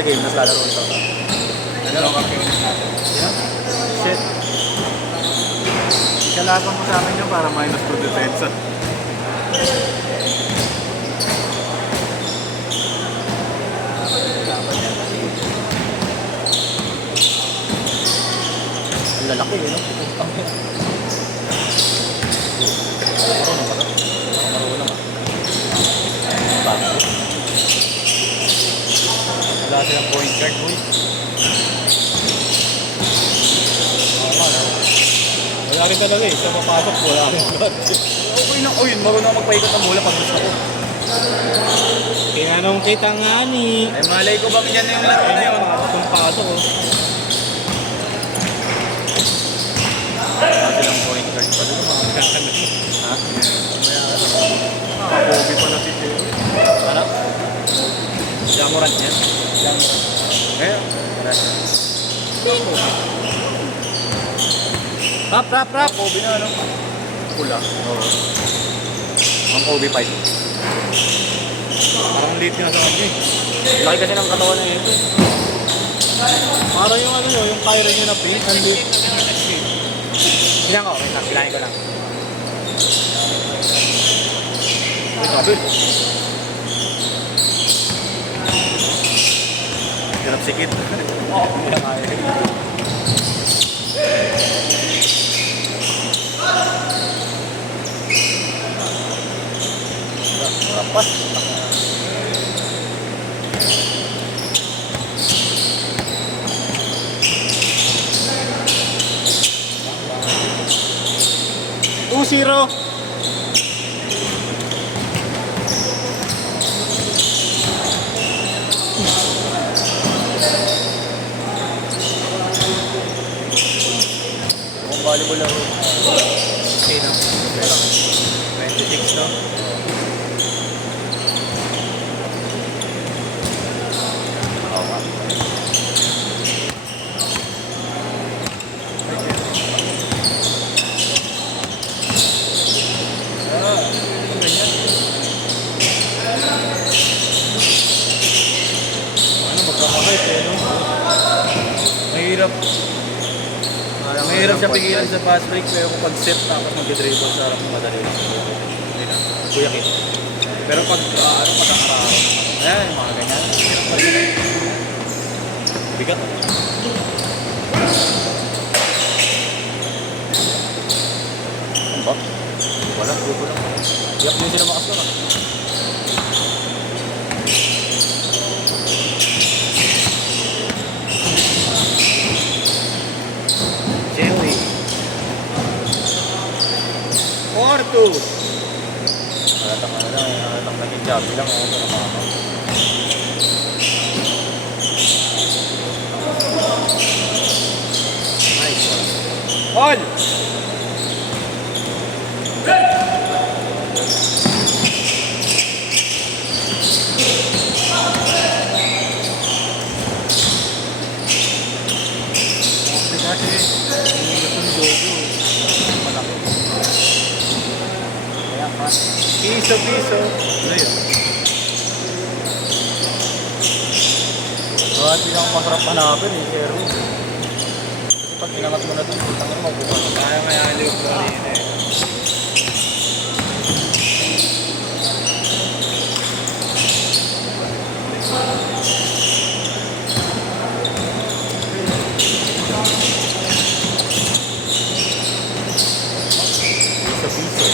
na game, nas lalaro ito. Ano ang campeones natin? Shit. Ikalaban mo sa akin yun para minus 2 defensa. Ang lalaki no? Marunong wala silang point guard, boy. Wala rin talaga eh. Sa papasok, wala rin guard. Okay na, marunong magpaikot ng bola pag gusto ko. Kaya nung kita nga ni. Eh, malay ko bakit yan na yung laro na yun. Kung pasok oh. Wala silang point guard pa doon. Ha? Kobe pala si Jerry. Ano? Jamorant yan. Eh, Rap! Kobe na ano? Pula. Oo. Ang Kobe 5. Parang late nga sa kanya eh. Laki kasi ng katawan na ito. Parang yung ano yun, yung Kyrie niya na pin. Ang late. Bilang ko, wait lang, bilangin ko lang. Wait lang, dude. Hirap sikit. Hindi na kaya. Rapas. Zero. Kung volleyball lang. Okay na. 26 no? Mahirap siya pigilan sa fast break pero kung pag-set tapos mag-dribble sa harap madali. Hindi na. Kuya Kit. Pero pag pagkakaraw, ayan yung mga ganyan. Bigat. Ano ba? Wala, grupo lang. Iyak din sila makasura. Joey. Porto. Halatang naging job lang ako na mama. Nice one. All. Piso. Ano yun? Hindi lang masarap hanapin eh, pero pag tinangat mo na ito, hindi lang mabukas. Kaya kaya liwag na rin eh. Piso.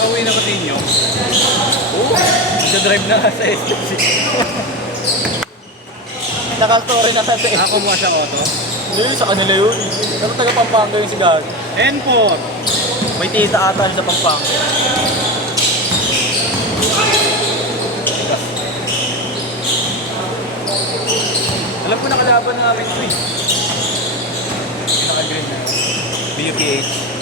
Nakauwi na ba ninyo? Oo. Nagdadrive na sa STC. Nakaltore na sa STC. Ako mo siya auto? Hindi, sa kanila yun. Pero taga Pampanga yung si Gag. N4. May tita ata sa Pampanga. Alam ko nakalaban namin ito eh. Yung naka-green na. BUPH.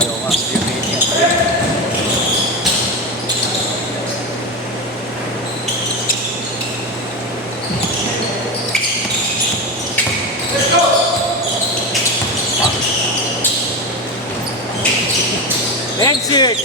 Ayaw nga, BUPH yan. Exit!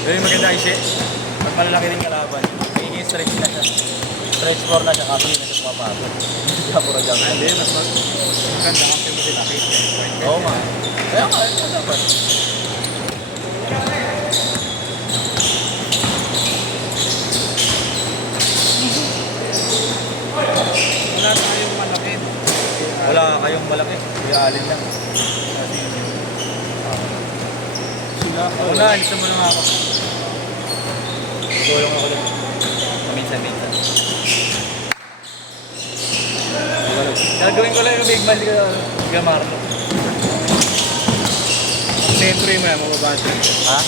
Pero yung maganda kasi, pag malalaki ng kalaban, magiging stretch na siya. Stretch 4 na siya, kaso hindi na siya pumapasok. Hindi siya puro jump. Hindi, mas maganda kasi mo sila. Oo nga. Kaya nga, ito dapat. Wala tayong malaki. Wala kayong malaki. Kuya Alin lang. Sila. Ako na, alisan mo na nga ako. Tulong ako lang. Minsan-minsan. Gagawin ko lang yung big man, di ka Marlo. Sentro yung mababasa. Ha?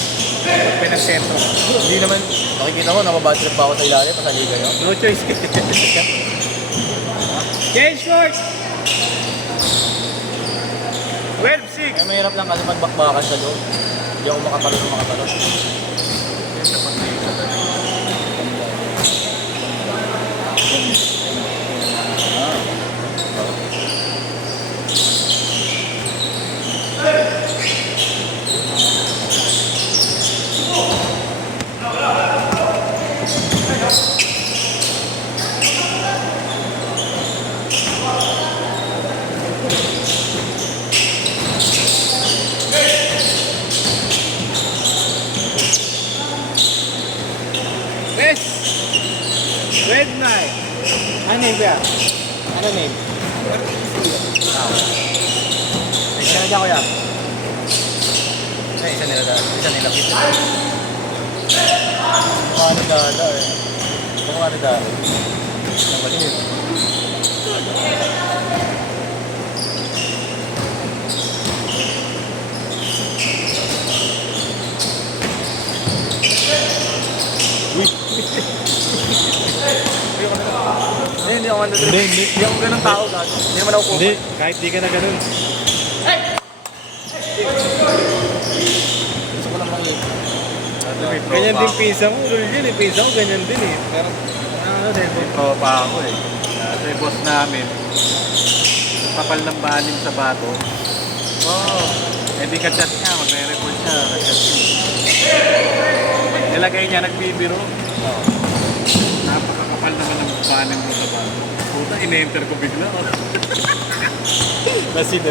Pag pinag-sentro. Hindi naman, makikita mo, nababadtrip pa ako sa ilalim, pasaliga yun. No choice. Change short! 12-6. Kaya mahirap lang kasi magbakbakan sa loob. Hindi ako makapalo ng makapalo. Best! Red Knight. Ano name ba yan? Ano name? Isa na dyan kuya. Ay, isa nila dahil. Isa nila pito. Ano dala eh. Ano dala. Ang maliit. Hindi ako ganun. Hindi ako ganun tao. Hindi naman ako Hindi, kahit di ka na ganun. Gusto ko lang makikita. Ganyan din pizza mo. Rule yun eh. Pizza ko ganyan din eh. Pero ano din. Tropa ako eh. Ito yung boss namin. Kapal ng balim sa bato. Oo. Eh di ka-chat niya, magre-report siya. Ka-chat niya. Nilagay niya, nagbibiro. Napakakapal naman ng balim mo sa bato. Puta, in-enter ko bigla. That's it.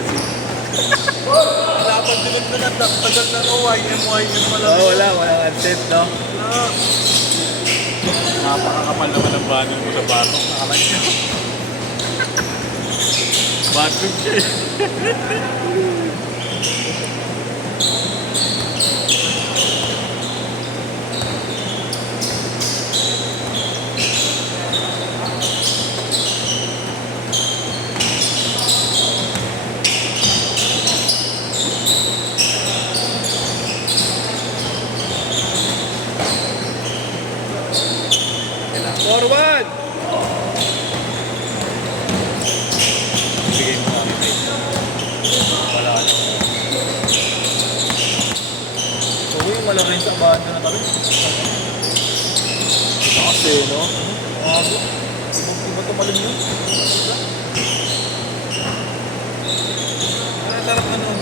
Dapat din na tagal na YM pala. Wala. Walang adset, no? Napakakapal naman ng balim mo sa bato. Nakalay niya. Bathroom siya eh. Forward! Bigay mo kami tayo. Wala ka. So, yung malaki sa banda na kami. Kasi, no? Iba to pala yun. Ang sarap na nung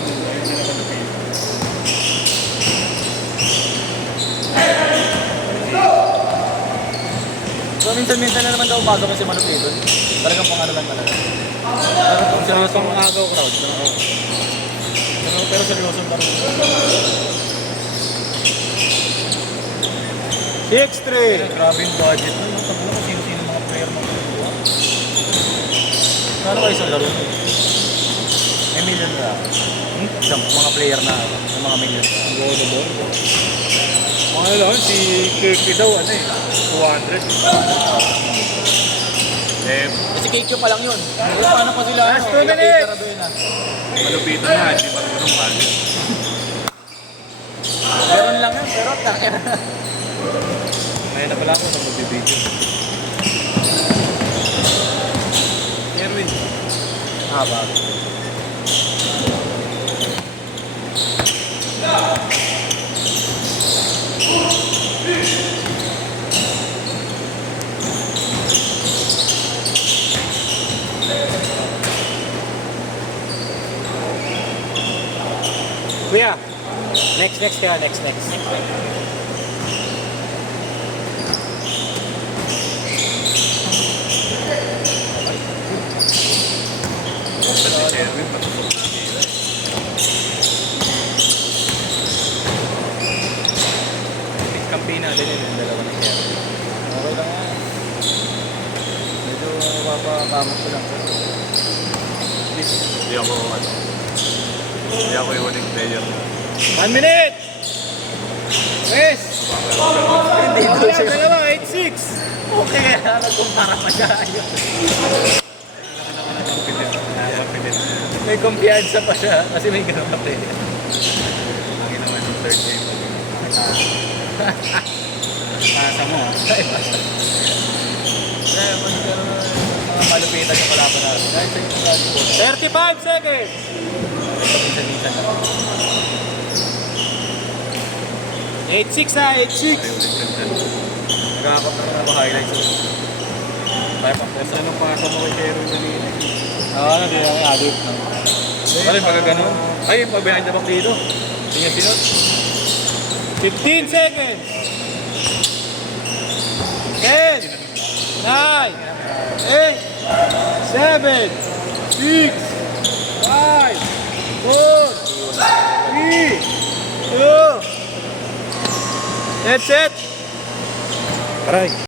So, minsan-minsan na naman daw pasok yung si Manupito. Talagang pang ano lang talaga. Pero kung seryosong agaw crowd. Pero seryosong parang. 6-3. Grabe yung budget nun. No? Sabi mo kung sino-sino mga player mo kukuha. Kano kayo sa laro? May million na. Isang mga player na. May mga million na. Goal. Mga lang, si Kirky daw, ano eh, 200. eh, Kasi KQ pa lang yun. Paano pa sila? Last 2 minutes! malupitan na, hindi marunong bali. Meron lang yun, pero takya na. Ngayon na pala ako sa magbibideo. Haba. Kuya, next kaya, next. Si Sherwin, patusok na nila. Campaign natin yun, yung dalawa na siya. Okay lang yan. Medyo mapapamot ko lang. Hindi ako, hindi ako yung huling player. 1 minute! Yes! Hindi Ako doon lang, siya. dalawa, 8-6. Okay, nagkumpara pa siya. Pilit. May kumpiyansa pa siya kasi may ganun na player. Ang ginawa ng third game. Pasa mo. Kaya mas mga malupitan yung kalaban natin. Kahit sa yung lagi po. 35 seconds! Minsan-minsan na. 8-6 ha, 8-6. Ay, ulit yan dyan. Nagkakap na ako highlights. Kaya pa po. Ganda nung pasa mo kay Sherwin kanina. Oo, hindi na may agit. Pare, pagka ganun. Ay, pag-behind the back dito. Hindi niya sinot. 15 seconds. 10, 9, 8, 7, 6, 5, 4, 3, 2, that's it. Aray.